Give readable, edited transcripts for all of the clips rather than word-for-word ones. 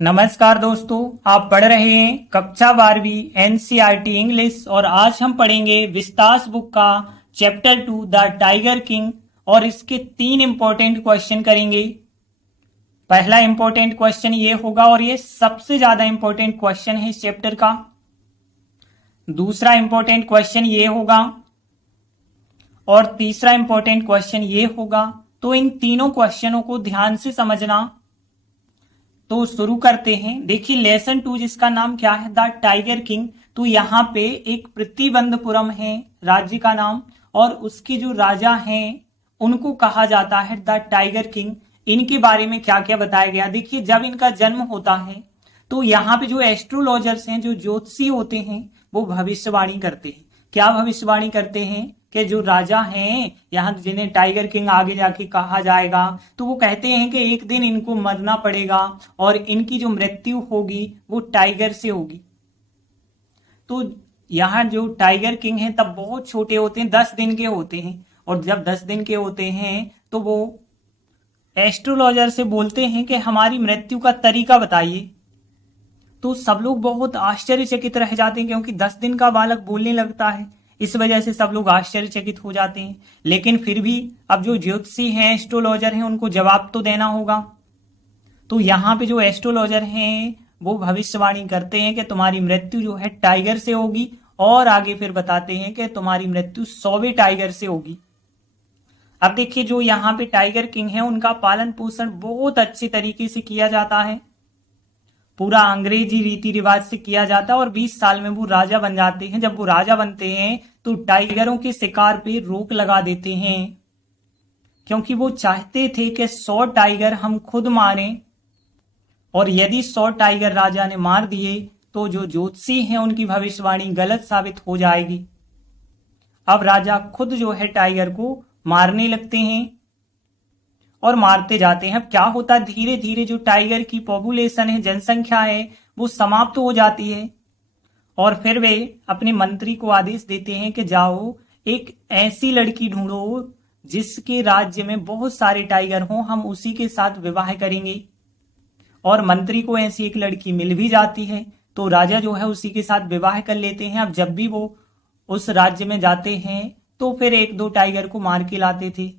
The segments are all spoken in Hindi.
नमस्कार दोस्तों, आप पढ़ रहे हैं कक्षा 12वीं एनसीईआरटी इंग्लिश और आज हम पढ़ेंगे विस्तास बुक का चैप्टर 2 द टाइगर किंग और इसके 3 इंपॉर्टेंट क्वेश्चन करेंगे। पहला इंपॉर्टेंट क्वेश्चन ये होगा और ये सबसे ज्यादा इंपॉर्टेंट क्वेश्चन है इस चैप्टर का। दूसरा इंपॉर्टेंट क्वेश्चन ये होगा और तीसरा इंपॉर्टेंट क्वेश्चन ये होगा। तो इन तीनों क्वेश्चनों को ध्यान से समझना। तो शुरू करते हैं। देखिए लेसन 2 जिसका नाम क्या है, द टाइगर किंग। तो यहाँ पे एक प्रतिबंधपुरम है राज्य का नाम और उसके जो राजा हैं उनको कहा जाता है द टाइगर किंग। इनके बारे में क्या क्या बताया गया, देखिए जब इनका जन्म होता है तो यहाँ पे जो एस्ट्रोलॉजर्स हैं, जो ज्योतिषी होते हैं, वो भविष्यवाणी करते हैं। क्या भविष्यवाणी करते हैं कि जो राजा हैं यहाँ जिन्हें टाइगर किंग आगे जाके कहा जाएगा, तो वो कहते हैं कि एक दिन इनको मरना पड़ेगा और इनकी जो मृत्यु होगी वो टाइगर से होगी। तो यहाँ जो टाइगर किंग है तब बहुत छोटे होते हैं, 10 दिन के होते हैं। और जब 10 दिन के होते हैं तो वो एस्ट्रोलॉजर से बोलते हैं कि हमारी मृत्यु का तरीका बताइए। तो सब लोग बहुत आश्चर्यचकित रह जाते हैं क्योंकि 10 दिन का बालक बोलने लगता है। इस वजह से सब लोग आश्चर्यचकित हो जाते हैं। लेकिन फिर भी अब जो ज्योतिषी हैं, एस्ट्रोलॉजर हैं, उनको जवाब तो देना होगा। तो यहाँ पे जो एस्ट्रोलॉजर हैं वो भविष्यवाणी करते हैं कि तुम्हारी मृत्यु जो है टाइगर से होगी और आगे फिर बताते हैं कि तुम्हारी मृत्यु 100वें टाइगर से होगी। अब देखिए जो यहाँ पे टाइगर किंग है उनका पालन पोषण बहुत अच्छे तरीके से किया जाता है, पूरा अंग्रेजी रीति रिवाज से किया जाता है और 20 साल में वो राजा बन जाते हैं। जब वो राजा बनते हैं तो टाइगरों के शिकार पे रोक लगा देते हैं क्योंकि वो चाहते थे कि 100 टाइगर हम खुद मारें और यदि 100 टाइगर राजा ने मार दिए तो जो ज्योतिषी हैं उनकी भविष्यवाणी गलत साबित हो जाएगी। अब राजा खुद जो है टाइगर को मारने लगते हैं और मारते जाते हैं। अब क्या होता है, धीरे धीरे जो टाइगर की पॉपुलेशन है, जनसंख्या है, वो समाप्त हो जाती है और फिर वे अपने मंत्री को आदेश देते हैं कि जाओ एक ऐसी लड़की ढूंढो जिसके राज्य में बहुत सारे टाइगर हों, हम उसी के साथ विवाह करेंगे। और मंत्री को ऐसी एक लड़की मिल भी जाती है तो राजा जो है उसी के साथ विवाह कर लेते हैं। अब जब भी वो उस राज्य में जाते हैं तो फिर 1-2 टाइगर को मार के लाते थे।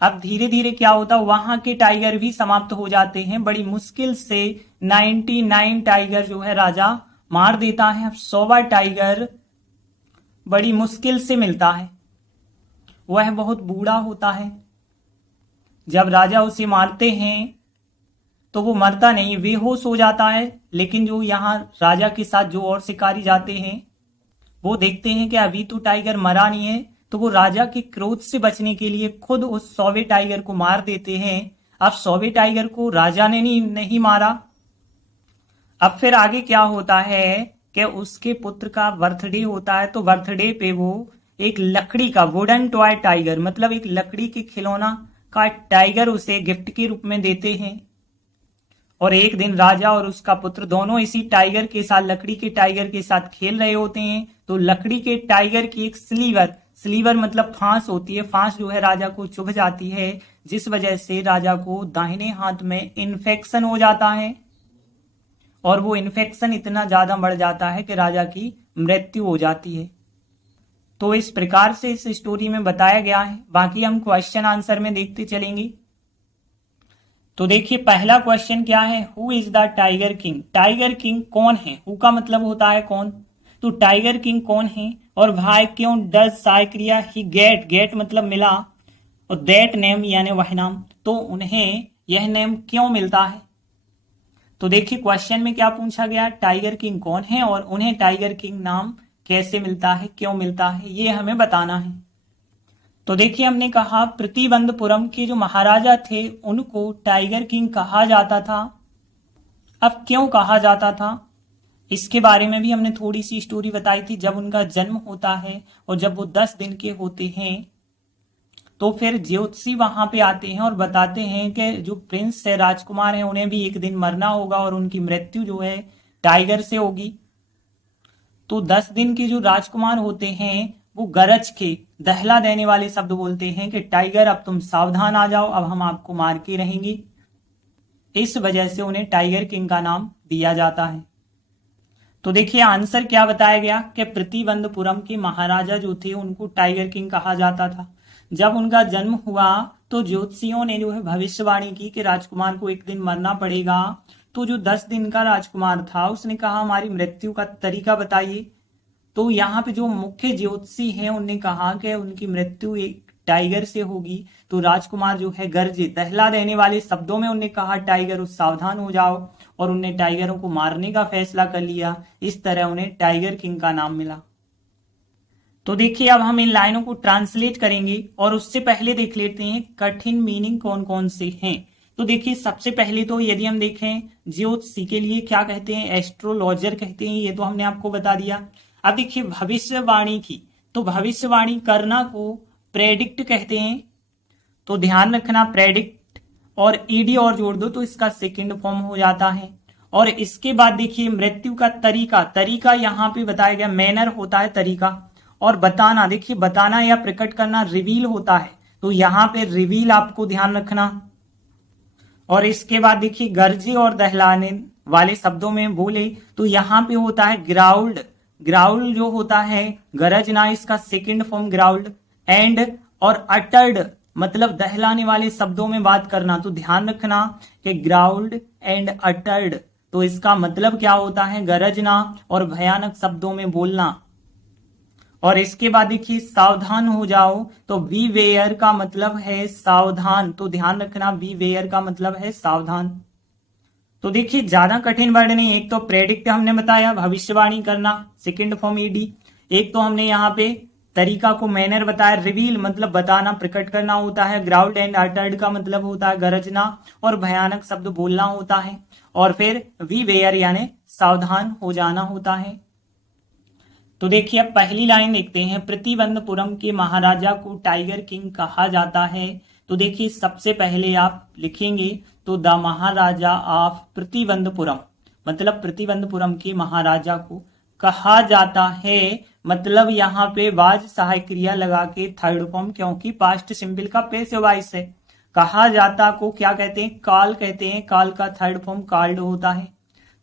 अब धीरे धीरे क्या होता, वहां के टाइगर भी समाप्त हो जाते हैं। बड़ी मुश्किल से 99 टाइगर जो है राजा मार देता है। अब 100वां टाइगर बड़ी मुश्किल से मिलता है, वह बहुत बूढ़ा होता है। जब राजा उसे मारते हैं तो वो मरता नहीं, बेहोश हो जाता है। लेकिन जो यहाँ राजा के साथ जो और शिकारी जाते हैं वो देखते हैं कि अभी तो टाइगर मरा नहीं है, तो वो राजा के क्रोध से बचने के लिए खुद उस 100वें टाइगर को मार देते हैं। अब 100वें टाइगर को राजा ने नहीं मारा। अब फिर आगे क्या होता है कि उसके पुत्र का बर्थडे होता है, तो बर्थडे पे वो एक लकड़ी का वुडन टॉय टाइगर, मतलब एक लकड़ी के खिलौना का टाइगर उसे गिफ्ट के रूप में देते हैं। और एक दिन राजा और उसका पुत्र दोनों इसी टाइगर के साथ, लकड़ी के टाइगर के साथ खेल रहे होते हैं। तो लकड़ी के टाइगर की एक स्लीवर मतलब फांस होती है, फांस जो है राजा को चुभ जाती है, जिस वजह से राजा को दाहिने हाथ में इन्फेक्शन हो जाता है और वो इन्फेक्शन इतना ज्यादा बढ़ जाता है कि राजा की मृत्यु हो जाती है। तो इस प्रकार से इस स्टोरी में बताया गया है। बाकी हम क्वेश्चन आंसर में देखते चलेंगे। तो देखिए पहला क्वेश्चन क्या है, who is the tiger king. Tiger king कौन है, हु का मतलब होता है कौन, तो टाइगर किंग कौन है और भाई क्यों डज साय क्रिया ही गेट मतलब मिला और दैट नेम यानी वह नाम, तो उन्हें यह नेम क्यों मिलता है। तो देखिए क्वेश्चन में क्या पूछा गया, टाइगर किंग कौन है और उन्हें टाइगर किंग नाम कैसे मिलता है, क्यों मिलता है, ये हमें बताना है। तो देखिए हमने कहा प्रतिबंधपुरम के जो महाराजा थे उनको टाइगर किंग कहा जाता था। अब क्यों कहा जाता था इसके बारे में भी हमने थोड़ी सी स्टोरी बताई थी। जब उनका जन्म होता है और जब वो 10 दिन के होते हैं तो फिर ज्योतिषी वहां पे आते हैं और बताते हैं कि जो प्रिंस है, राजकुमार है, उन्हें भी एक दिन मरना होगा और उनकी मृत्यु जो है टाइगर से होगी। तो 10 दिन के जो राजकुमार होते हैं वो गरज के दहला देने वाले शब्द बोलते हैं कि टाइगर अब तुम सावधान आ जाओ, अब हम आपको मार के रहेंगे। इस वजह से उन्हें टाइगर किंग का नाम दिया जाता है। तो देखिए आंसर क्या बताया गया कि प्रतिबंधपुरम के महाराजा जो थे उनको टाइगर किंग कहा जाता था। जब उनका जन्म हुआ तो ज्योतिषियों ने जो है भविष्यवाणी की कि राजकुमार को एक दिन मरना पड़ेगा। तो जो 10 दिन का राजकुमार था उसने कहा हमारी मृत्यु का तरीका बताइए। तो यहाँ पे जो मुख्य ज्योतिषी हैं उन्होंने कहा कि उनकी मृत्यु एक टाइगर से होगी। तो राजकुमार जो है गरजे, दहला देने वाले शब्दों में उन्होंने कहा टाइगर सावधान हो जाओ, और उनने टाइगरों को मारने का फैसला कर लिया। इस तरह उन्हें टाइगर किंग का नाम मिला। तो देखिए अब हम इन लाइनों को ट्रांसलेट करेंगे और उससे पहले देख लेते हैं कठिन मीनिंग कौन कौन से हैं। तो देखिए सबसे पहले तो यदि हम देखें ज्योतिषी के लिए क्या कहते हैं, एस्ट्रोलॉजर कहते हैं, ये तो हमने आपको बता दिया। अब देखिए भविष्यवाणी की, तो भविष्यवाणी करना को प्रेडिक्ट कहते हैं। तो ध्यान रखना प्रेडिक्ट और ईडी और जोड़ दो तो इसका सेकंड फॉर्म हो जाता है। और इसके बाद देखिए मृत्यु का तरीका, तरीका यहाँ पे बताया गया मैनर होता है तरीका। और बताना, देखिए बताना या प्रकट करना रिवील होता है, तो यहाँ पे रिवील आपको ध्यान रखना। और इसके बाद देखिए गरजे और दहलाने वाले शब्दों में बोले तो यहाँ पे होता है ग्राउल्ड। ग्राउल्ड जो होता है गरजना, इसका सेकंड फॉर्म ग्राउल्ड। एंड और अटर्ड मतलब दहलाने वाले शब्दों में बात करना, तो ध्यान रखना कि ग्राउल्ड एंड अटर्ड, तो इसका मतलब क्या होता है गरजना और भयानक शब्दों में बोलना। और इसके बाद देखिए सावधान हो जाओ, तो बी वेयर का मतलब है सावधान, तो ध्यान रखना बी वेयर का मतलब है सावधान। तो देखिए ज्यादा कठिन वर्ड नहीं, एक तो प्रेडिक्ट हमने बताया भविष्यवाणी करना, सेकंड फॉर्म ईडी। एक तो हमने यहाँ पे तरीका को मैनर बताया, रिवील मतलब बताना प्रकट करना होता है, ग्राउल्ड एंड अटर्ड का मतलब होता है गरजना और भयानक शब्द बोलना होता है। और फिर वी वेयर यानी सावधान हो जाना होता है। तो देखिए अब पहली लाइन देखते हैं, प्रतिबंधपुरम के महाराजा को टाइगर किंग कहा जाता है। तो देखिए सबसे पहले आप लिखेंगे तो द महाराजा ऑफ प्रतिबंधपुरम, मतलब प्रतिबंधपुरम के महाराजा को कहा जाता है, मतलब यहाँ पे वाज सहायक क्रिया लगा के थर्ड फॉर्म, क्योंकि पास्ट सिंपल का पैसिव वॉइस है। कहा जाता को क्या कहते हैं, कॉल कहते हैं, कॉल का थर्ड फॉर्म कॉल्ड होता है।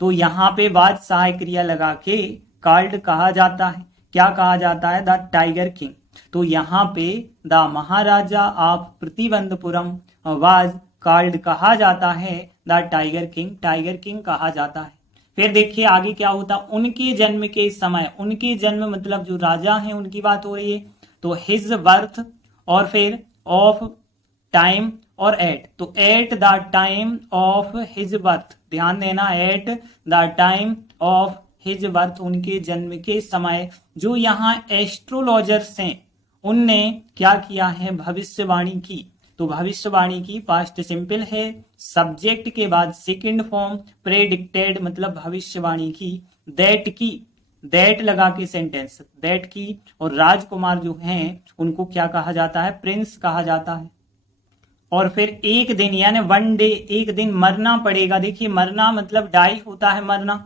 तो यहाँ पे वाज सहायक क्रिया लगा के कॉल्ड कहा जाता है। क्या कहा जाता है, द टाइगर किंग। तो यहाँ पे the Maharaja of Pratibandapuram was called कहा जाता है the tiger king, tiger king कहा जाता है। फिर देखिए आगे क्या होता, उनके जन्म के समय, उनके जन्म मतलब जो राजा हैं उनकी बात हो रही है, तो हिज बर्थ और फिर ऑफ टाइम और एट, तो at the time of his birth, ध्यान देना at the time of his birth, उनके जन्म के समय। जो यहाँ एस्ट्रोलॉजर्स हैं उनने क्या किया है, भविष्यवाणी की। तो भविष्यवाणी की पास्ट सिंपल है, सब्जेक्ट के बाद सेकंड फॉर्म प्रेडिक्टेड मतलब भविष्यवाणी की, दैट की, दैट लगा के सेंटेंस, दैट की। और राजकुमार जो हैं उनको क्या कहा जाता है, प्रिंस कहा जाता है। और फिर एक दिन यानी वन डे, एक दिन मरना पड़ेगा। देखिए मरना मतलब डाई होता है मरना,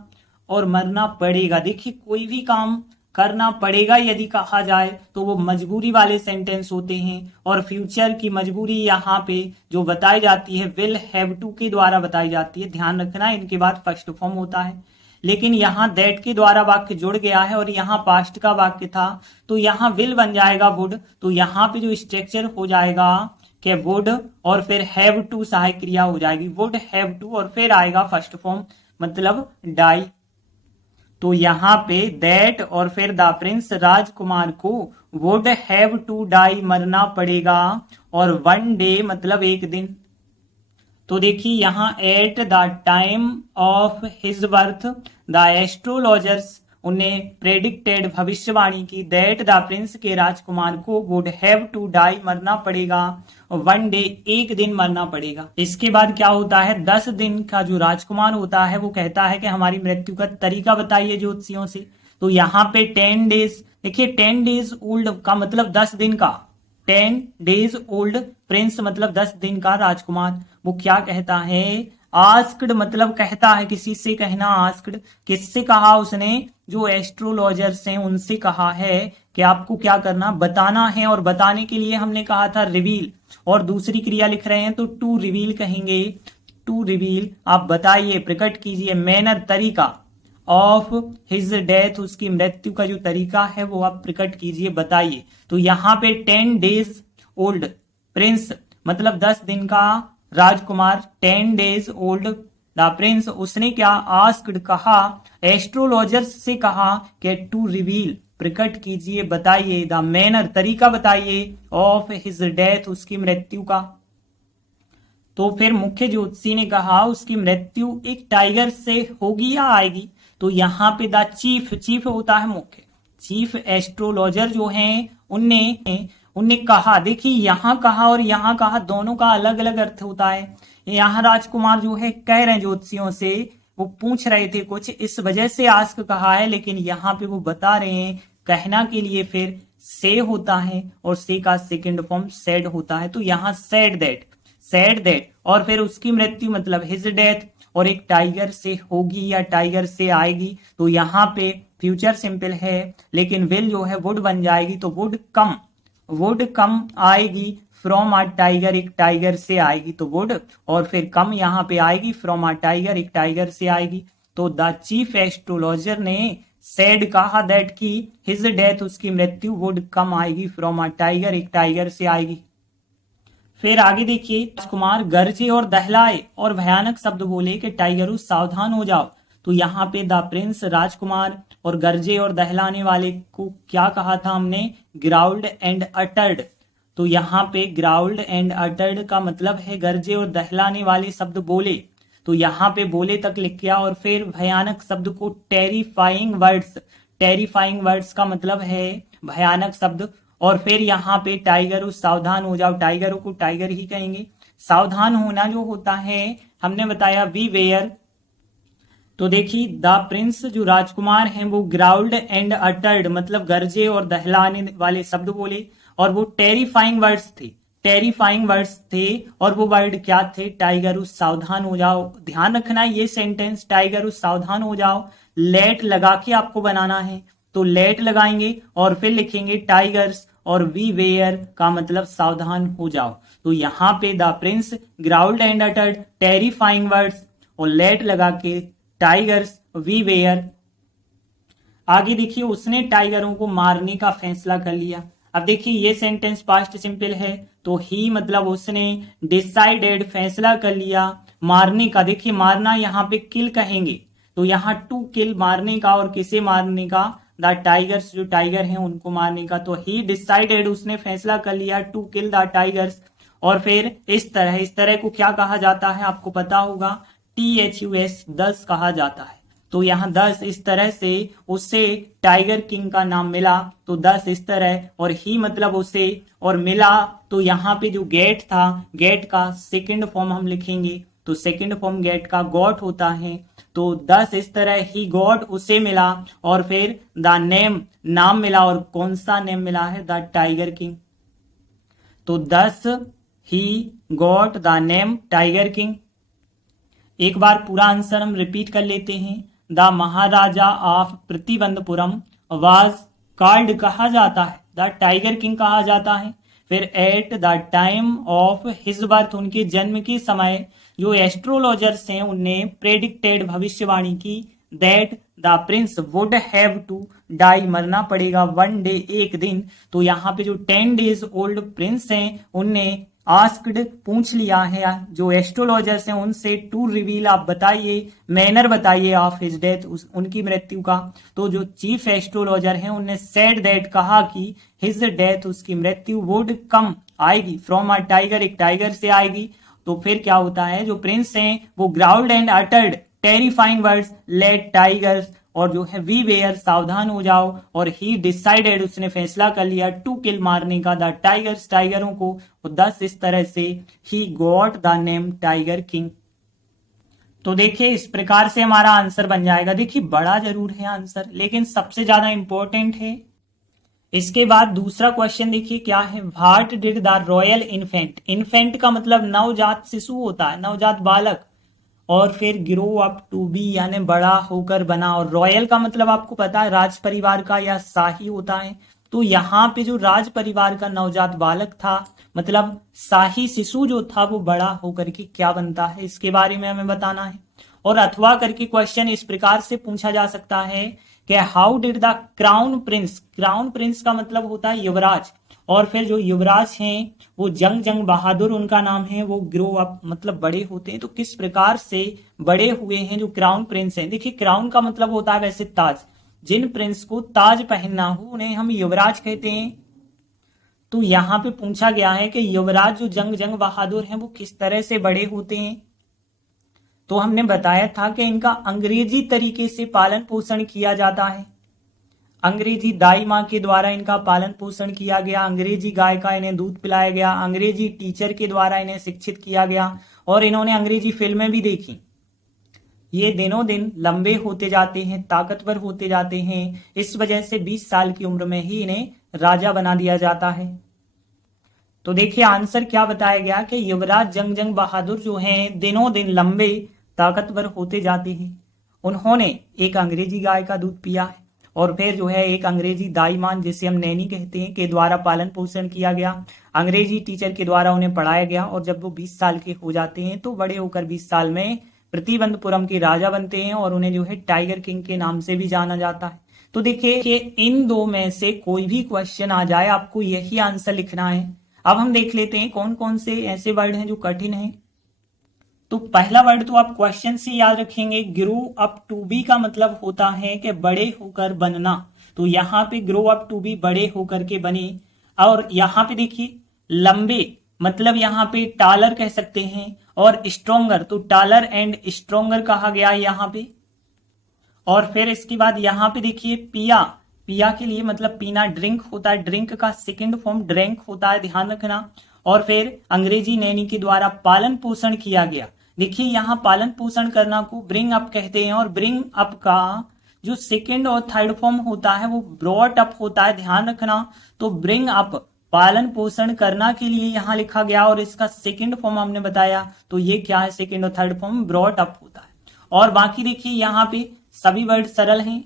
और मरना पड़ेगा, देखिए कोई भी काम करना पड़ेगा यदि कहा जाए तो वो मजबूरी वाले सेंटेंस होते हैं। और फ्यूचर की मजबूरी यहाँ पे जो बताई जाती है विल हैव टू के द्वारा बताई जाती है, ध्यान रखना इनके बाद फर्स्ट फॉर्म होता है। लेकिन यहाँ दैट के द्वारा वाक्य जुड़ गया है और यहाँ पास्ट का वाक्य था, तो यहाँ विल बन जाएगा वुड। तो यहाँ पे जो स्ट्रक्चर हो जाएगा कि वुड और फिर हैव टू सहायक क्रिया हो जाएगी, वुड हैव टू और फिर आएगा फर्स्ट फॉर्म मतलब डाई। तो यहाँ पे दैट और फिर द प्रिंस, राजकुमार को वुड हैव टू डाई मरना पड़ेगा, और वन डे मतलब एक दिन। तो देखिए यहाँ at the time of his birth the astrologers, उन्हें प्रेडिक्टेड भविष्यवाणी की दैट द प्रिंस के राजकुमार को वुड हैव टू डाई मरना पड़ेगा, वन डे एक दिन मरना पड़ेगा। इसके बाद क्या होता है, 10 दिन का जो राजकुमार होता है वो कहता है कि हमारी मृत्यु का तरीका बताइए ज्योतिषियों से। तो यहाँ पे 10 डेज, देखिए 10 डेज ओल्ड का मतलब 10 दिन का, 10 डेज ओल्ड प्रिंस मतलब 10 दिन का राजकुमार, वो क्या कहता है, आस्क्ड मतलब कहता है, किसी से कहना, आस्क्ड किससे कहा उसने, जो एस्ट्रोलॉजर्स हैं उनसे कहा है कि आपको क्या करना, बताना है। और बताने के लिए हमने कहा था रिवील, और दूसरी क्रिया लिख रहे हैं तो टू रिवील कहेंगे, टू रिवील, आप बताइए, प्रकट कीजिए, मैनर, तरीका, ऑफ हिज डेथ, उसकी मृत्यु का जो तरीका है वो आप प्रकट कीजिए, बताइए। तो यहाँ पे 10 डेज ओल्ड प्रिंस मतलब 10 दिन का राजकुमार, 10 डेज ओल्ड द प्रिंस, उसने क्या आस्क्ड कहा, एस्ट्रोलॉजर्स से कहा कि टू रिवील, प्रकट कीजिए, बताइए, द मैनर, तरीका बताइए, ऑफ हिज डेथ, उसकी मृत्यु का। तो फिर मुख्य ज्योतिषी ने कहा उसकी मृत्यु एक टाइगर से होगी या आएगी। तो यहाँ पे द चीफ, चीफ होता है मुख्य, चीफ एस्ट्रोलॉजर जो हैं उनने कहा, देखिए यहाँ कहा और यहाँ कहा, दोनों का अलग अलग अर्थ होता है। यहाँ राजकुमार जो है कह रहे हैं ज्योतिषियों से, वो पूछ रहे थे कुछ, इस वजह से आस्क कहा है, लेकिन यहाँ पे वो बता रहे हैं कहना के लिए फिर से होता है और से का सेकंड फॉर्म सेड होता है। तो यहाँ सेड दैट और फिर उसकी मृत्यु मतलब हिज डेथ, और एक टाइगर से होगी या टाइगर से आएगी। तो यहाँ पे फ्यूचर सिंपल है, लेकिन विल जो है वुड बन जाएगी, तो वुड कम आएगी फ्रॉम अ टाइगर, एक टाइगर से आएगी, तो वुड, और फिर कम यहाँ पे आएगी फ्रॉम अ टाइगर, एक टाइगर से आएगी। तो द चीफ एस्ट्रोलॉजर ने सेड कहा दैट की हिज डेथ, उसकी मृत्यु वुड कम आएगी फ्रॉम अ टाइगर, एक टाइगर से आएगी। फिर आगे देखिए, राजकुमार गरजे और दहलाए और भयानक शब्द बोले कि टाइगरों सावधान हो जाओ। तो यहाँ पे द प्रिंस, राजकुमार और गरजे और दहलाने वाले को क्या कहा था हमने, ग्राउल्ड एंड अटर्ड। तो यहाँ पे ग्राउल्ड एंड अटर्ड का मतलब है गरजे और दहलाने वाले शब्द बोले। तो यहाँ पे बोले तक लिख किया, और फिर भयानक शब्द को टेरिफाइंग वर्ड्स का मतलब है भयानक शब्द। और फिर यहाँ पे टाइगर, सावधान हो जाओ, टाइगरों को टाइगर ही कहेंगे। सावधान होना जो होता है हमने बताया वी वेयर। तो देखिए द प्रिंस जो राजकुमार हैं वो ग्राउल्ड एंड अटर्ड मतलब गरजे और दहलाने वाले शब्द बोले, और वो टेरिफाइंग वर्ड्स थे, और वो वर्ड क्या थे, टाइगर सावधान हो जाओ। ध्यान रखना ये सेंटेंस, टाइगर सावधान हो जाओ, लेट लगा के आपको बनाना है। तो लेट लगाएंगे और फिर लिखेंगे टाइगर्स, और वी वेयर का मतलब सावधान हो जाओ। तो यहाँ पे the prince growled and uttered terrifying words, और लेट लगा के टाइगर्स वी वेयर। आगे देखिए, उसने टाइगरों को मारने का फैसला कर लिया। अब देखिए ये सेंटेंस पास्ट सिंपल है, तो ही मतलब उसने, डिसाइडेड फैसला कर लिया, मारने का, देखिए मारना यहाँ पे किल कहेंगे, तो यहाँ टू किल मारने का, और किसे मारने का, द टाइगर्स जो टाइगर हैं उनको मारने का। तो ही डिसाइडेड, उसने फैसला कर लिया, टू किल द टाइगर्स। और फिर इस तरह को क्या कहा जाता है आपको पता होगा, THUS 10 कहा जाता है। तो यहाँ 10 इस तरह से उससे टाइगर किंग का नाम मिला, तो 10 इस तरह, और ही मतलब उसे, और मिला, तो यहाँ पे जो गेट था, गेट का सेकंड फॉर्म हम लिखेंगे, तो सेकंड फॉर्म गेट का गॉट होता है। तो 10 इस तरह, ही गॉट, उसे मिला, और फिर द नेम, नाम मिला, और कौन सा नेम मिला है, द टाइगर किंग। तो 10 he got the name tiger king. एक बार पूरा आंसर हम रिपीट कर लेते हैं। The Maharaja of Pratibandapuram was called कहा जाता है, द टाइगर किंग कहा जाता है। फिर at the time of his birth, उनके जन्म के समय जो एस्ट्रोलॉजर्स हैं उनने प्रेडिक्टेड, भविष्यवाणी की, that the prince would have to die, मरना पड़ेगा, वन डे, एक दिन। तो यहाँ पे जो 10 डेज ओल्ड प्रिंस हैं उनने आस्क्ड, पूछ लिया है जो एस्ट्रोलॉजर्स हैं उनसे, टू रिवील, आप बताइए, मैनर बताइए, ऑफ हिज डेथ, उनकी मृत्यु का। तो जो चीफ एस्ट्रोलॉजर हैं उनने सेड दैट, कहा कि हिज डेथ, उसकी मृत्यु, वुड कम, आएगी, फ्रॉम अ टाइगर, एक टाइगर से आएगी। तो फिर क्या होता है, जो प्रिंस हैं वो growled and uttered terrifying words, let tigers, और जो है वी वेयर, सावधान हो जाओ, और ही डिसाइडेड, उसने फैसला कर लिया, टू किल, मारने का, द टाइगर्स, टाइगरों को। और 10 इस तरह से he got the name tiger king. तो देखिए इस प्रकार से हमारा आंसर बन जाएगा। देखिए बड़ा जरूर है आंसर, लेकिन सबसे ज्यादा इंपॉर्टेंट है। इसके बाद दूसरा क्वेश्चन देखिए क्या है, what did the royal infant, infant का मतलब नवजात शिशु होता है, नवजात बालक, और फिर ग्रो अप टू बी यानी बड़ा होकर बना, और रॉयल का मतलब आपको पता है राज परिवार का या शाही होता है। तो यहाँ पे जो राज परिवार का नवजात बालक था, मतलब शाही शिशु जो था, वो बड़ा होकर के क्या बनता है, इसके बारे में हमें बताना है। और अथवा करके क्वेश्चन इस प्रकार से पूछा जा सकता है कि how did the crown Prince का मतलब होता है युवराज, और फिर जो युवराज हैं वो जंग बहादुर उनका नाम है, वो ग्रो अप मतलब बड़े होते हैं। तो किस प्रकार से बड़े हुए हैं जो क्राउन प्रिंस हैं। देखिए क्राउन का मतलब होता है वैसे ताज, जिन प्रिंस को ताज पहनना हो उन्हें हम युवराज कहते हैं। तो यहाँ पे पूछा गया है कि युवराज जो जंग बहादुर हैं वो किस तरह से बड़े होते हैं। तो हमने बताया था कि इनका अंग्रेजी तरीके से पालन पोषण किया जाता है, अंग्रेजी दाई माँ के द्वारा इनका पालन पोषण किया गया, अंग्रेजी गाय का इन्हें दूध पिलाया गया, अंग्रेजी टीचर के द्वारा इन्हें शिक्षित किया गया, और इन्होंने अंग्रेजी फिल्में भी देखी। ये दिनों दिन लंबे होते जाते हैं, ताकतवर होते जाते हैं, इस वजह से 20 साल की उम्र में ही इन्हें राजा बना दिया जाता है। तो देखिए आंसर क्या बताया गया कि युवराज जंग बहादुर जो हैं दिनों दिन लंबे ताकतवर होते जाते हैं। उन्होंने एक अंग्रेजी गाय का दूध पिया है, और फिर जो है एक अंग्रेजी दाईमान जिसे हम नैनी कहते हैं के द्वारा पालन पोषण किया गया, अंग्रेजी टीचर के द्वारा उन्हें पढ़ाया गया, और जब वो 20 साल के हो जाते हैं तो बड़े होकर 20 साल में प्रतिबंधपुरम के राजा बनते हैं, और उन्हें जो है टाइगर किंग के नाम से भी जाना जाता है। तो देखिए कि इन दो में से कोई भी क्वेश्चन आ जाए आपको यही आंसर लिखना है। अब हम देख लेते हैं कौन कौन से ऐसे वर्ड हैं जो कठिन हैं। तो पहला वर्ड तो आप क्वेश्चन से याद रखेंगे, ग्रो अप टू बी का मतलब होता है कि बड़े होकर बनना। तो यहाँ पे ग्रो अप टू बी बड़े होकर के बने। और यहाँ पे देखिए लंबे मतलब यहाँ पे टालर कह सकते हैं, और स्ट्रोंगर तो टालर एंड स्ट्रोंगर कहा गया है यहाँ पे। और फिर इसके बाद यहाँ पे देखिए पिया, पिया के लिए मतलब पीना ड्रिंक होता है, ड्रिंक का सेकंड फॉर्म ड्रिंक होता है, ध्यान रखना। और फिर अंग्रेजी नैनी के द्वारा पालन पोषण किया गया। देखिए यहाँ पालन पोषण करना को ब्रिंग अप कहते हैं, और ब्रिंग अप का जो सेकंड और थर्ड फॉर्म होता है वो ब्रॉट अप होता है, ध्यान रखना। तो ब्रिंग अप पालन पोषण करना के लिए यहाँ लिखा गया, और इसका सेकंड फॉर्म हमने बताया, तो ये क्या है, सेकंड और थर्ड फॉर्म ब्रॉट अप होता है। और बाकी देखिए यहाँ पे सभी वर्ड सरल हैं,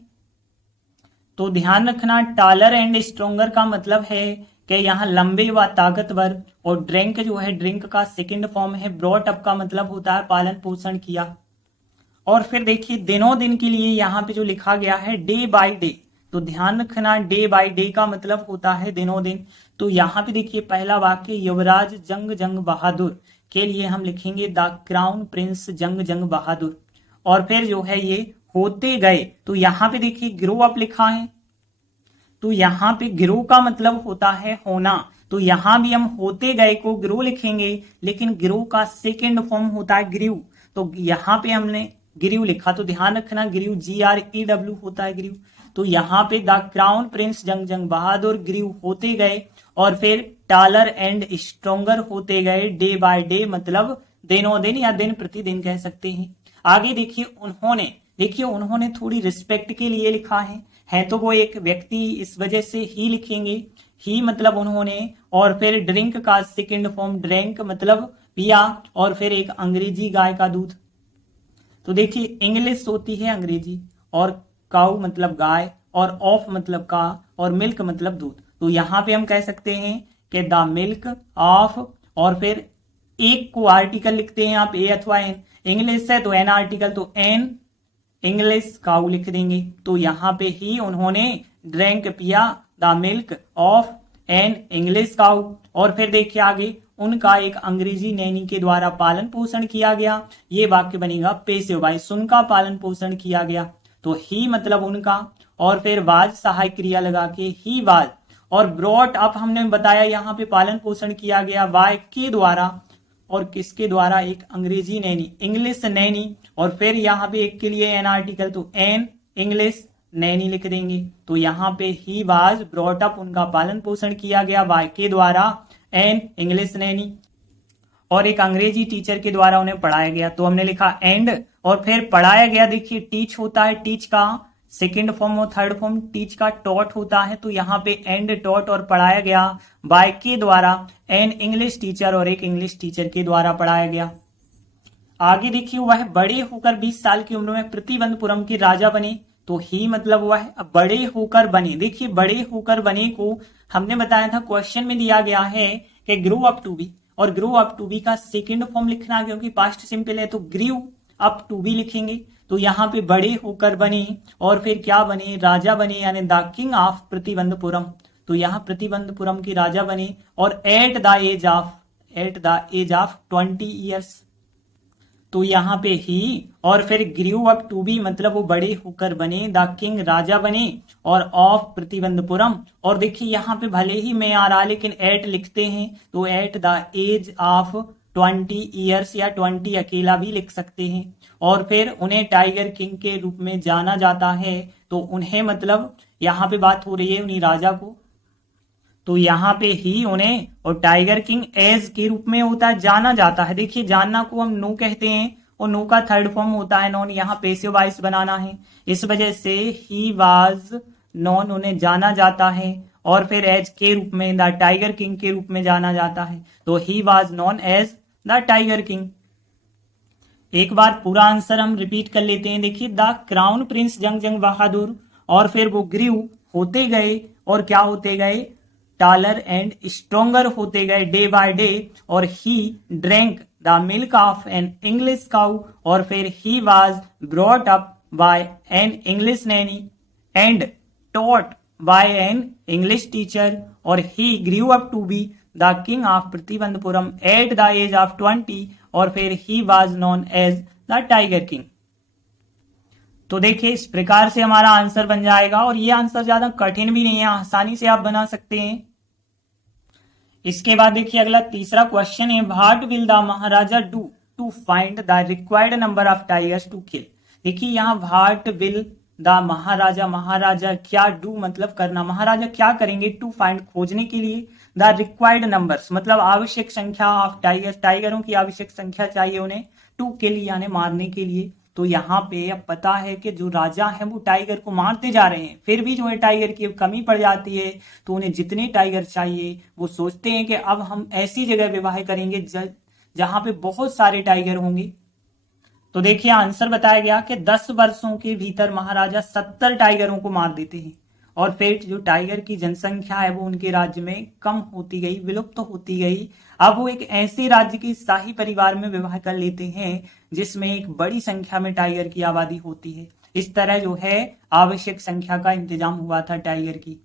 तो ध्यान रखना टालर एंड स्ट्रोंगर का मतलब है कि यहाँ लंबे व ताकतवर, और ड्रिंक जो है ड्रिंक का सेकंड फॉर्म है, ब्रॉट अप का मतलब होता है पालन पोषण किया। और फिर देखिए दिनों दिन के लिए यहाँ पे जो लिखा गया है डे बाय डे, तो ध्यान रखना डे बाय डे का मतलब होता है दिनों दिन। तो यहाँ पे देखिए पहला वाक्य युवराज जंग बहादुर के लिए हम लिखेंगे द क्राउन प्रिंस जंग बहादुर। और फिर जो है ये होते गए, तो यहाँ पे देखिए ग्रो अप लिखा है, तो यहाँ पे ग्रो का मतलब होता है होना, तो यहाँ भी हम होते गए को ग्रो लिखेंगे, लेकिन ग्रो का सेकंड फॉर्म होता है ग्रीव, तो यहाँ पे हमने ग्रीव लिखा। तो ध्यान रखना ग्रीव GREW होता है ग्रीव। तो यहाँ पे द क्राउन प्रिंस जंग बहादुर ग्रीव होते गए, और फिर टालर एंड स्ट्रोंगर होते गए डे बाय डे मतलब दिनों दिन या दिन प्रतिदिन कह सकते हैं। आगे देखिए उन्होंने, देखिए उन्होंने थोड़ी रिस्पेक्ट के लिए लिखा है तो वो एक व्यक्ति, इस वजह से ही लिखेंगे, ही मतलब उन्होंने। और फिर ड्रिंक का सेकंड फॉर्म ड्रिंक मतलब पिया, और फिर एक अंग्रेजी गाय का दूध। तो देखिए इंग्लिश होती है अंग्रेजी, और काउ मतलब गाय, और ऑफ मतलब का, और मिल्क मतलब दूध। तो यहाँ पे हम कह सकते हैं कि द मिल्क ऑफ, और फिर एक को आर्टिकल लिखते हैं आप ए अथवा एन, इंग्लिश है तो एन आर्टिकल, तो एन इंग्लिश काउ लिख देंगे। तो यहाँ पे ही उन्होंने ड्रिंक पिया the milk of an English cow. और फिर देखिए आगे उनका एक अंग्रेजी नैनी के द्वारा पालन पोषण किया गया, ये वाक्य बनेगा पेसिव वॉइस, उनका पालन पोषण किया गया। तो ही मतलब उनका, और फिर वाज सहायक क्रिया लगा के ही वाज। और ब्रॉट अप हमने बताया यहाँ पे पालन पोषण किया गया वाय के द्वारा, और किसके द्वारा, एक अंग्रेजी नैनी इंग्लिश नैनी। और फिर यहाँ पे एक के लिए एन आर्टिकल, तो एन इंग्लिश नैनी लिख देंगे। तो यहाँ पे ही वाज ब्रॉट अप, उनका पालन पोषण किया गया वाय के द्वारा, एन इंग्लिश नैनी, और एक अंग्रेजी टीचर के द्वारा उन्हें पढ़ाया गया, तो हमने लिखा एंड। और फिर पढ़ाया गया, देखिए टीच होता है, टीच का सेकंड फॉर्म और थर्ड फॉर्म, टीच का टॉट होता है, तो यहाँ पे एंड टॉट, और पढ़ाया गया बाय के द्वारा, एन इंग्लिश टीचर, और एक इंग्लिश टीचर के द्वारा पढ़ाया गया। आगे देखिए वह बड़े होकर 20 साल की उम्र में प्रतिबंधपुरम के राजा बने, तो ही मतलब हुआ है अब बड़े होकर बने। देखिए बड़े होकर बने को हमने बताया था क्वेश्चन में दिया गया है कि ग्रो अप टू बी, और ग्रो अप टू बी का सेकंड फॉर्म लिखना क्योंकि पास्ट सिंपल है तो ग्रीव अप टू बी लिखेंगे। तो यहाँ पे बड़े होकर बने और फिर क्या बने, राजा बने, यानी द किंग ऑफ प्रतिबंधपुरम। तो यहाँ प्रतिबंधपुरम के राजा बने और at the age of 20 years. तो यहाँ पे ही और फिर ग्रीव अप टू बी मतलब वो बड़े होकर बने, द किंग राजा बने, और ऑफ प्रतिबंधपुरम। और देखिए यहाँ पे भले ही मैं आ रहा लेकिन एट लिखते हैं तो at the age of 20 years या 20 अकेला भी लिख सकते हैं। और फिर उन्हें टाइगर किंग के रूप में जाना जाता है। तो उन्हें मतलब यहाँ पे बात हो रही है उन्हीं राजा को, तो यहाँ पे ही उन्हें और टाइगर किंग एज के रूप में होता है, जाना जाता है। देखिए जानना को हम नो कहते हैं और नो का थर्ड फॉर्म होता है नॉन, यहाँ पैसिव वॉइस बनाना है, इस वजह से ही वाज नॉन, उन्हें जाना जाता है। और फिर एज के रूप में द टाइगर किंग के रूप में जाना जाता है, तो he was known as the tiger king. एक बार पूरा आंसर हम रिपीट कर लेते हैं। देखिए द क्राउन प्रिंस जंग जंग बहादुर, और फिर वो ग्रीव होते गए और क्या होते गए, टालर एंड स्ट्रोंगर होते गए डे बाय डे। और he drank the milk of an English cow, और फिर he was brought up by an English nanny and taught by an English teacher. और he grew up to be the king of Pratibandhapuram at the age of 20, और फिर he was known as the tiger king. तो देखिए इस प्रकार से हमारा आंसर बन जाएगा, और ये आंसर ज्यादा कठिन भी नहीं है, आसानी से आप बना सकते हैं। इसके बाद देखिए अगला तीसरा क्वेश्चन है, what will the maharaja do to find the required number of tigers to kill. देखिए यहाँ व्हाट विल द महाराजा, महाराजा क्या, डू मतलब करना, महाराजा क्या करेंगे टू फाइंड खोजने के लिए, द रिक्वायर्ड नंबर्स मतलब आवश्यक संख्या ऑफ टाइगर्स, टाइगरों की आवश्यक संख्या चाहिए उन्हें, टू किल यानी मारने के लिए। तो यहाँ पे अब पता है कि जो राजा है वो टाइगर को मारते जा रहे हैं, फिर भी जो है टाइगर की कमी पड़ जाती है, तो उन्हें जितने टाइगर चाहिए वो सोचते हैं कि अब हम ऐसी जगह विवाह करेंगे जहां पे बहुत सारे टाइगर होंगे। तो देखिए आंसर बताया गया कि 10 वर्षों के भीतर महाराजा 70 टाइगरों को मार देते हैं, और फिर जो टाइगर की जनसंख्या है वो उनके राज्य में कम होती गई, विलुप्त होती गई। अब वो एक ऐसे राज्य के शाही परिवार में विवाह कर लेते हैं जिसमें एक बड़ी संख्या में टाइगर की आबादी होती है। इस तरह जो है आवश्यक संख्या का इंतजाम हुआ था टाइगर की।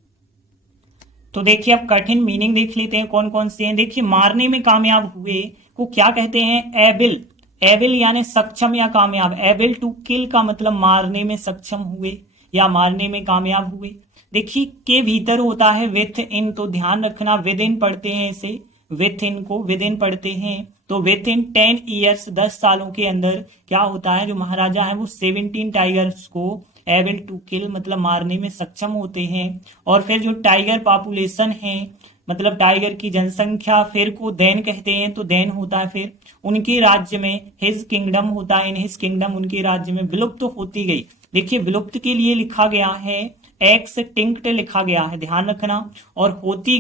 तो देखिए अब कठिन मीनिंग देख लेते हैं कौन कौन से हैं। देखिए मारने में कामयाब हुए को क्या कहते हैं, एबिल, एबिल यानी सक्षम या कामयाब, एबिल टू किल का मतलब मारने में सक्षम हुए या मारने में कामयाब हुए। देखिए के भीतर होता है विथ इन, तो ध्यान रखना विद इन पढ़ते हैं इसे, विथ इन को विद इन पढ़ते हैं। तो विथ इन 10 ईयर्स 10 सालों के अंदर क्या होता है, जो महाराजा है वो 17 टाइगर्स को एबल टू किल मतलब मारने में सक्षम होते हैं। और फिर जो टाइगर पॉपुलेशन है मतलब टाइगर की जनसंख्या फिर को देन कहते हैं, तो देन होता है फिर उनके राज्य में हिज किंगडम होता है, इन हिज किंगडम उनके राज्य में विलुप्त होती गई। देखिए विलुप्त के लिए लिखा गया है एक्सटिंक्ट लिखा गया है, ध्यान रखना। और होती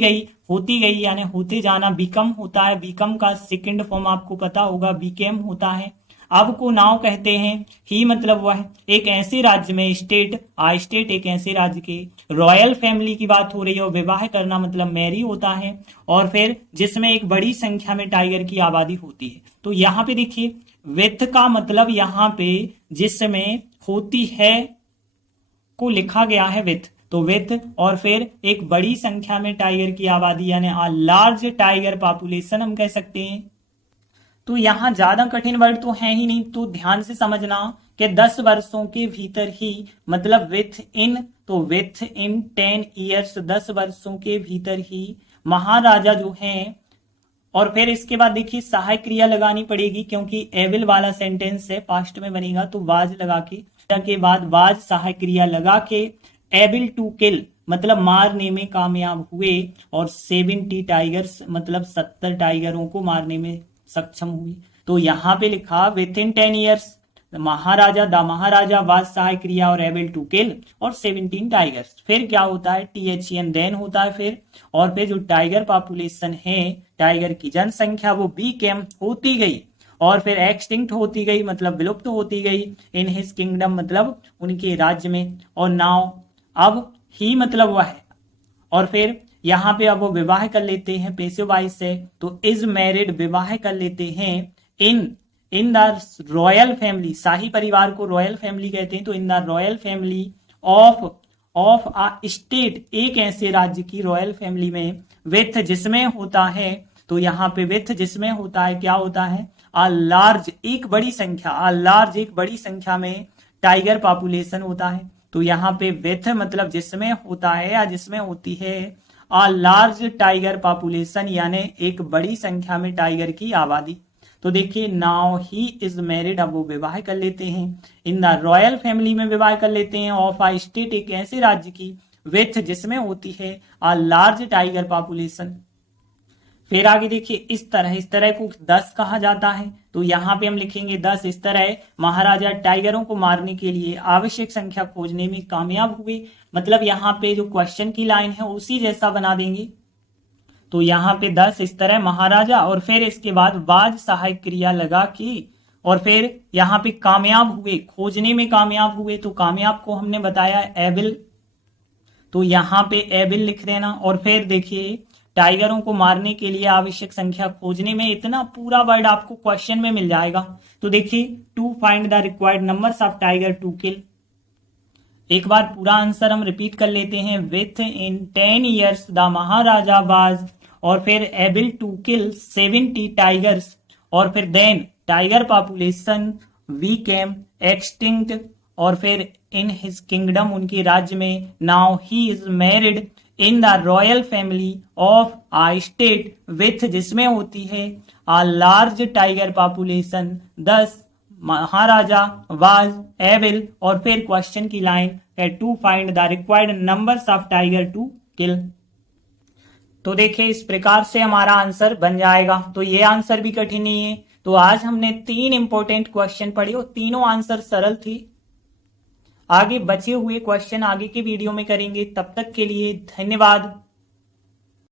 गई यानी होते जाना, बिकम होता है, बिकम का सेकंड फॉर्म आपको पता होगा बिकेम होता है। अब को नाव कहते हैं, ही मतलब वह एक ऐसे राज्य में, स्टेट स्टेट एक ऐसे राज्य के, रॉयल फैमिली की बात हो रही है और विवाह करना मतलब मैरी होता है, और फिर जिसमें एक बड़ी संख्या में टाइगर की आबादी होती है। तो यहाँ पे देखिए विथ का मतलब यहाँ पे जिसमें होती है को लिखा गया है विथ, तो विथ और फिर एक बड़ी संख्या में टाइगर की आबादी यानी लार्ज टाइगर पॉपुलेशन हम कह सकते हैं। तो यहाँ ज्यादा कठिन वर्ड तो है ही नहीं, तो ध्यान से समझना कि 10 वर्षों के भीतर ही मतलब विथ इन, तो विथ इन 10 ईयर्स 10 वर्षों के भीतर ही महाराजा जो हैं। और फिर इसके बाद देखिए सहायक क्रिया लगानी पड़ेगी क्योंकि एविल वाला सेंटेंस है, पास्ट में बनेगा, तो वाज लगा के बाद वाज सहायक क्रिया लगा के एबल टू किल मतलब मारने में कामयाब हुए, और 70 टाइगर्स मतलब 70 टाइगरों को मारने में सक्षम हुई। तो यहाँ पे लिखा with in 10 years the maharaja was सहायक क्रिया और एबल टू किल और 17 टाइगर्स। फिर क्या होता है THEN देन होता है फिर, और फिर जो टाइगर पॉपुलेशन है टाइगर की जनसंख्या वो बीकेम होती गई, और फिर एक्सटिंक्ट होती गई मतलब विलुप्त होती गई, इन हिज किंगडम मतलब उनके राज्य में, और नाउ अब ही मतलब वह है, और फिर यहाँ पे अब वो विवाह कर लेते हैं पैसिव वॉइस से, तो इज मैरिड विवाह कर लेते हैं इन द रॉयल फैमिली, शाही परिवार को रॉयल फैमिली कहते हैं, तो इन the royal family of a state, एक ऐसे राज्य की रॉयल फैमिली में, विथ जिसमें होता है, तो यहाँ पे विथ जिसमें होता है क्या होता है, अ लार्ज एक बड़ी संख्या, अ लार्ज एक बड़ी संख्या में टाइगर पॉपुलेशन होता है, तो यहाँ पे विथ मतलब जिसमें होता है या जिसमें होती है अ लार्ज टाइगर पॉपुलेशन, यानी एक बड़ी संख्या में टाइगर की आबादी। तो देखिए नाउ ही इज मैरिड, अब वो विवाह कर लेते हैं, इन द रॉयल फैमिली में विवाह कर लेते हैं, ऑफ आ स्टेट एक ऐसे राज्य की, विथ जिसमें होती है अ लार्ज टाइगर पॉपुलेशन। फिर आगे देखिए इस तरह को 10 कहा जाता है, तो यहाँ पे हम लिखेंगे 10, इस तरह महाराजा टाइगरों को मारने के लिए आवश्यक संख्या खोजने में कामयाब हुए, मतलब यहाँ पे जो क्वेश्चन की लाइन है उसी जैसा बना देंगे, तो यहाँ पे 10 इस तरह महाराजा, और फिर इसके बाद वाज सहायक क्रिया लगा के, और फिर यहाँ पे कामयाब हुए, खोजने में कामयाब हुए, तो कामयाब को हमने बताया एबिल, तो यहाँ पे एबिल लिख देना, और फिर देखिए टाइगरों को मारने के लिए आवश्यक संख्या खोजने में, इतना पूरा वर्ड आपको क्वेश्चन में मिल जाएगा। तो देखिए to find the required numbers of tiger to kill, एक बार पूरा आंसर हम रिपीट कर लेते हैं, within 10 years the maharaja was, और फिर एबल टू किल 70 टाइगर्स, और फिर then tiger population became extinct, और फिर इन हिज किंगडम उनके राज्य में, now he is married in the royal family of a state, with जिसमें होती है a large tiger population, 10 maharaja was able, और फिर क्वेश्चन की लाइन है to find the required numbers of tiger to kill. तो देखिए इस प्रकार से हमारा आंसर बन जाएगा, तो ये आंसर भी कठिन नहीं है। तो आज हमने 3 इंपॉर्टेंट क्वेश्चन पढ़े और तीनों आंसर सरल थे। आगे बचे हुए क्वेश्चन आगे के वीडियो में करेंगे, तब तक के लिए धन्यवाद।